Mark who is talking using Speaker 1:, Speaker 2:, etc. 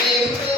Speaker 1: Amen.